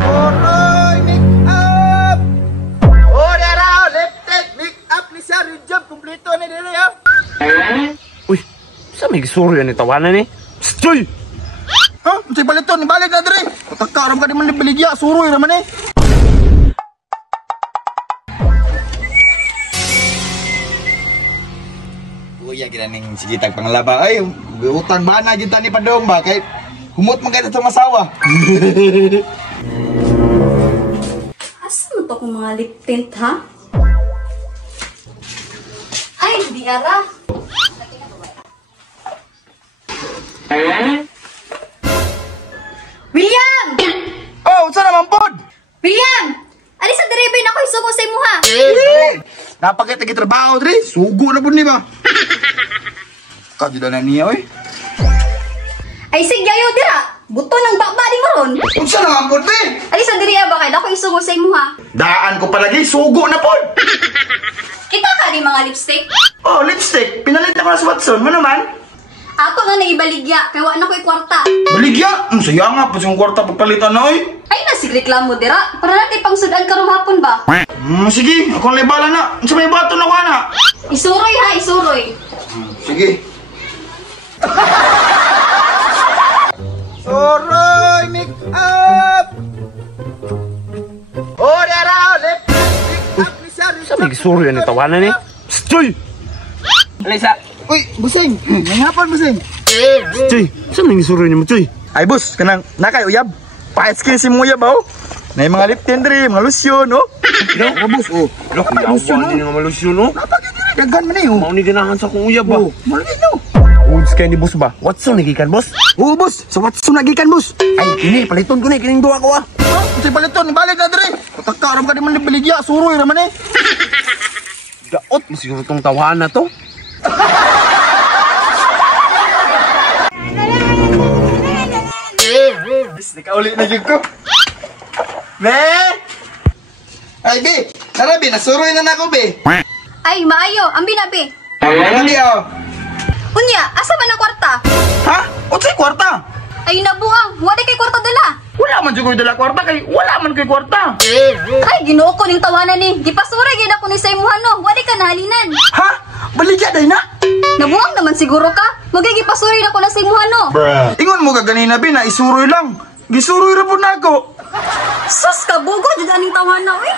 Oroy, make up! Oh, dara, lipstick, make up ni siya, rejob, kumpleto na dito ya. Uy, sa may gisuro yan itawanan eh. Stoy! Ha? Masay baliton, ibalik na diri. Pataka, aram ka di man libaligya, suroy naman eh. Kuya, kinaning sigitag panglaba. Ay, utang ba na kita ni Padong ba? Kahit humot man kayo sa masawa. Asa mo to kung mga lip tint, ha? Ay, di ara. William! Oh, saan naman pod? William! Alis sa diribin ako isugo sa imo, ha? Napakita trabaho diri, sugo na po ni ba? Kadyo na niya, oy. Ay, sigyayo, dira. Buto ng bakbali mo ron. Unsa naman pod, be? Alis sa diriya ba kayo? Ako isugo sa imo, ha? Daan ko palagi, sugo na pod. Kita ka ni mga lipstick? Oh, lipstick, pinalit ako na sa Watson, mo naman. Ato nga naibaligya, kaya wala na ko'y kwarta. Baligya, saya nga pa siyang kwarta pagpalitan na, oy. Ay, nasireklamo, dira. Para natin pang sudan karong hapon ba? Sige, ako ang libala na. Unsa may bato na ko na? Isuroy, ha? Isuroy. Sige. Oroy, make up! Oh, dara, lip up ni siya. Sa may gisuro yan itawanan eh. Stoy! Alisa. Uy, busing. Nangapan, busing. Stoy! Sa may gisuro niya mo, Stoy? Ay, bus, kanang nakay uyab. Pahit skin si Muya ba, oh? Na yung mga lip tint rin, mga lotion, oh. Ilo, bus, oh. ilo, kuyawan din nga malusyon, no? Napagiging dagan man eh, oh. Mauni ganahan sa kong uyab ba? Oh, maligin, oh. Uds kayo ni boss ba? Watson nagikan, boss? Oo, boss. Sa Watson nagikan, boss. Ay, kini, paliton ko na, kining duwa ko ah. Ha? Kasi paliton, ibalik na diri. Pataka, aram ka di man libaligya, suroy naman eh. Daot, masiguro tong tawahan na to. Bis, nakauli na yun ko. Be! Ay, be! Tara, be, nasuroy na na ako, be. Ay, maayo. Ambi na, be. Hindi, oh. Unya, asa man ang kwarta? Ha? O sa'y kwarta? Ay, nabuang. Wala kay kwarta dala. Wala man dyan ko dala kwarta, kay wala man kay kwarta. Ay, ginoo ko ning tawanan ni. Gipasuray gid ako ni sa imuhan no. Wala ka nahalinan. Ha? Baligya, day na? Nabuang naman siguro ka. Magigipasuray na ko na sa imuhan no. Ingon mo ka ganina, be, na isuroy lang. Gisuroy ra po na ako. Sus ka bugo jud aning tawanan, oy.